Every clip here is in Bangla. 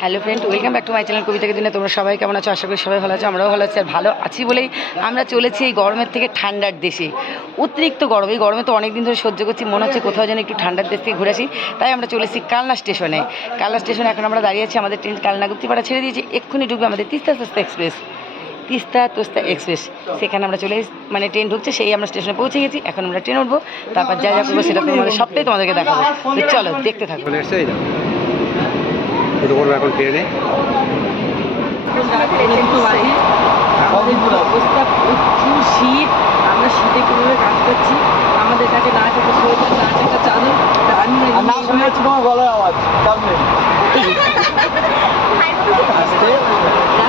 Hello friend, welcome back to my channel কবিতাকে দিনে তোমরা সবাই কেমন আছো? আশা করি সবাই ভালো আছো, আমরাও ভালো আছি আর ভালো আছি বলেই আমরা চলেছি এই গরমের থেকে ঠান্ডার দেশে। অতিরিক্ত গরম, এই গরমে তো অনেক দিন ধরে সহ্য করছি, মনে হচ্ছে কোথাও যেন একটু ঠান্ডার দেশ থেকে ঘুরে আসি। তাই আমরা চলেছি কালনা স্টেশনে। কালনা স্টেশনে এখন আমরা দাঁড়িয়ে আছি, আমাদের ট্রেন কালনা গুপ্তিপাড়া ছেড়ে দিয়েছি। এক্ষুনি ঢুকবে আমাদের তিস্তা তোস্তা এক্সপ্রেস। তিস্তা তোস্তা এক্সপ্রেস। সেখানে আমরা চলে মানে ট্রেন ঢুকছে, সেই আমরা স্টেশনে পৌঁছে গেছি। এখন আমরা ট্রেন উঠবো, তারপর যা যা করব সেটা তোমাদের সবটাই তোমাদেরকে দেখাবো। চলো, দেখতে থাকব শুরু করব এখন ট্রেনে। আমাদের অবস্থা প্রচুর শীত। আমরা শীতে কীভাবে কাজ করছি? আমাদের কাছে না আছে একটা সোয়েটার না আছে একটা চাদর না শুনে যাচ্ছি তোমার গলার আওয়াজ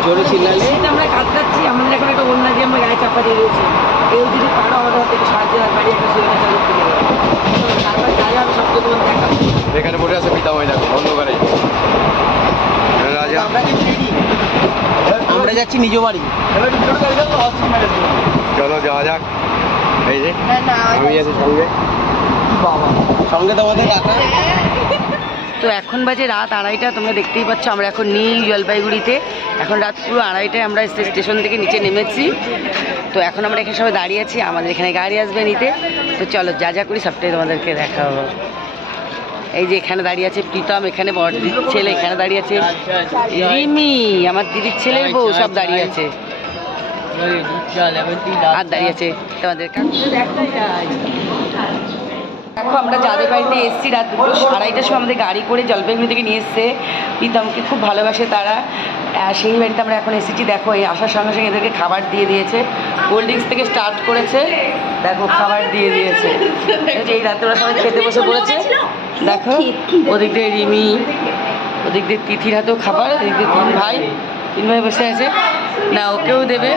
জোরে চিল্লালে আমরা কাটাচ্ছি আমাদের এখন একটা অন্য দিয়ে আমরা গায়ে চাপা দিয়ে দিয়েছি। কেউ যদি পারো আমাদের থেকে সাহায্য বাড়ি একটা সোয়েটার চাদর তুলে দেবে তারপর যাই হবে সব তোমাদের দেখাবো এখানে বসে আছে পিতা হয়ে যাবে অন্ধকারে রাজা আমরা যাচ্ছি নিজ বাড়ি। চলো যাওয়া যাক। এই যে আমি আছি সঙ্গে। বাবা সঙ্গে তোমাদের তো এখন বাজে রাত আড়াইটা তোমরা দেখতেই পাচ্ছ আমরা এখন নিউ জলপাইগুড়িতে। এখন রাত পুরো আড়াইটায় আমরা স্টেশন থেকে নিচে নেমেছি। তো এখন আমরা এখানে সবাই দাঁড়িয়ে আছি আমাদের এখানে গাড়ি আসবে নিতে। তো চলো যা যা করি সবটাই তোমাদেরকে দেখাবো। এই যে এখানে দাঁড়িয়ে আছে প্রীতম, এখানে বড়দির ছেলে, এখানে দাঁড়িয়ে আছে রিমি, আমার দিদির ছেলের বউ সব দাঁড়িয়ে আছে। আর দাঁড়িয়ে আছে তোমাদের দেখা, আমরা যাদের বাড়িতে এসেছি, রাত আড়াইটার সময় আমাদের গাড়ি করে জলপাইগুড়ি থেকে নিয়ে এসছে। প্রীতমকে খুব ভালোবাসে তারা। সেই বাড়িতে আমরা এখন এসেছি। দেখো, এই আসার সঙ্গে সঙ্গে এদেরকে খাবার দিয়ে দিয়েছে। কোল্ড ড্রিঙ্কস থেকে স্টার্ট করেছে। দেখো খাবার দিয়ে দিয়েছে। এই যে এই রাতে ওরা সবাই খেতে বসে পড়েছে। দেখো ওদিক দিয়ে রিমি ওদিক দিয়ে তিথির হাতেও খাবার ওদিক দিয়ে তিন ভাই। তিন ভাই বসে আছে। না, ওকেও দেবে।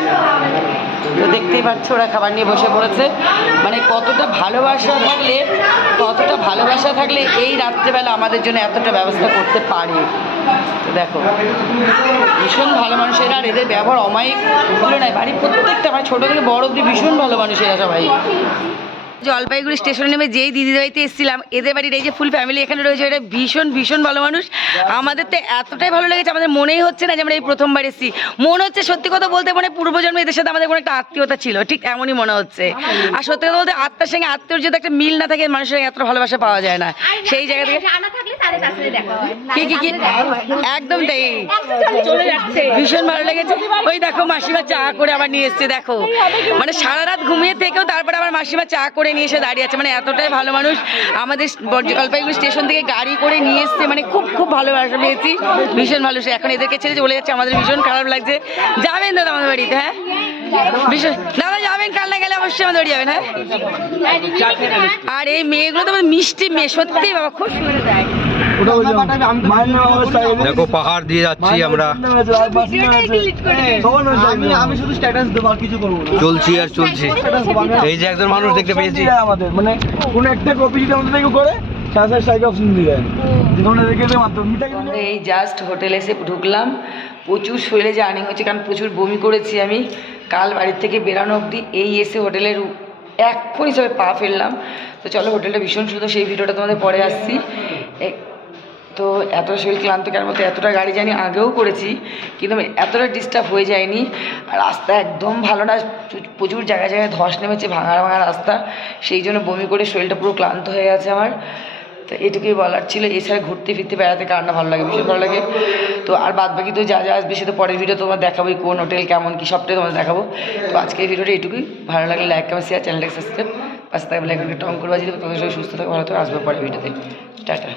তো দেখতেই পাচ্ছ, ওরা খাবার নিয়ে বসে পড়েছে। মানে কতটা ভালোবাসা থাকলে, কতটা ভালোবাসা থাকলে এই রাত্রেবেলা আমাদের জন্য এতটা ব্যবস্থা করতে পারে। দেখো, ভীষণ ভালো মানুষেরা, আর এদের ব্যবহার অমায়িক তুলনায় বাড়ির প্রত্যেকটা মানে ছোটো থেকে বড় অব্দি ভীষণ ভালো মানুষেরা সবাই। জলপাইগুড়ি স্টেশনে নেমে যেই দিদির বাড়িতে এসেছিলাম এদের বাড়ির এই যে ফুল ফ্যামিলি এখানে রয়েছে এটা ভীষণ ভীষণ ভালো মানুষ। আমাদের তো এতটাই ভালো লেগেছে আমাদের মনেই হচ্ছে না যে আমরা এই প্রথমবার এসেছি। মনে হচ্ছে সত্যি কথা বলতে মানে পূর্বজন্মে এদের সাথে আমাদের কোনো একটা আত্মীয়তা ছিল ঠিক এমনই মনে হচ্ছে। আর সত্যি কথা বলতে আত্মার সঙ্গে আত্মীয়র যদি একটা মিল না থাকে মানুষের এতটা ভালোবাসা পাওয়া যায় না। সেই জায়গা থেকে কি কি কি? একদম তাই। চলে যাচ্ছে। ভীষণ ভালো লেগেছে। ওই দেখো মাসিমা চা করে আবার নিয়ে এসছে দেখো। মানে সারা রাত ঘুমিয়ে থেকেও তারপরে আবার মাসিমা চা করে নিয়ে এসে দাঁড়িয়ে আছে। মানে এতটাই ভালো মানুষ। আমাদের জলপাইগুড়ি স্টেশন থেকে গাড়ি করে নিয়ে এসছে। মানে খুব খুব ভালোবাসা পেয়েছি। ভীষণ ভালো। সে এখন এদেরকে ছেড়ে চলে যাচ্ছে। আমাদের ভীষণ খারাপ লাগছে। যাবেন দাদা আমাদের বাড়িতে হ্যাঁ? ভীষণ দাদা যাবেন, কাল না গেলে অবশ্যই আমাদের বাড়ি যাবেন হ্যাঁ? আর এই মেয়েগুলো তো আমার মিষ্টি মেয়ে, সত্যি বাবা, খুব সুন্দর। দেয় দেখো পাহাড় দিয়ে যাচ্ছি আমরা। আমি আমি শুধু স্ট্যাটাস দেবো আর কিছু করব না। চলছি আর চলছি। এই যে একজন মানুষ দেখতে পেয়েছি। আমাদের। মানে কোনো একটা কপি যদি আমাদের করে এই জাস্ট হোটেলে এসে ঢুকলাম। প্রচুর শরীরে জার্নি হচ্ছে কারণ প্রচুর বমি করেছি আমি। কাল বাড়ির থেকে বেরানো অবধি এই এসে হোটেলের এক্ষুনি সবে পা ফেললাম। তো চলো, হোটেলটা ভীষণ সুন্দর। সেই ভিডিওটা তোমাদের পরে আসছি। তো এতটা শরীর ক্লান্ত কেন মতো এতটা গাড়ি জানি আগেও করেছি, কিন্তু এতটা ডিস্টার্ব হয়ে যায়নি রাস্তা একদম ভালো না। প্রচুর জায়গায় জায়গায় ধস নেমেছে ভাঙা ভাঙা রাস্তা। সেই জন্য বমি করে শরীরটা পুরো ক্লান্ত হয়ে গেছে আমার। তো এটুকুই বলার ছিল। এছাড়া ঘুরতে ফিরতে বেড়াতে কার না ভালো লাগে? ভীষণ ভালো লাগে। তো আর বাদ বাকি তো যা যা আসবে সে তো পরের ভিডিও তোমার দেখাবো কোন হোটেল কেমন, কী সবটাই তোমার দেখাবো। তো আজকে এই ভিডিওটা এটুকুই। ভালো লাগলে লাইক কমেন্ট শেয়ার চ্যানেলটাকে সাবস্ক্রাইব পাশে থাকবে লাইক টং করে বাজিয়ে দেবো। তোমাদের সবাই সুস্থ থাকবে ভালো থাকবে আসবে পরের ভিডিওতে টাটা।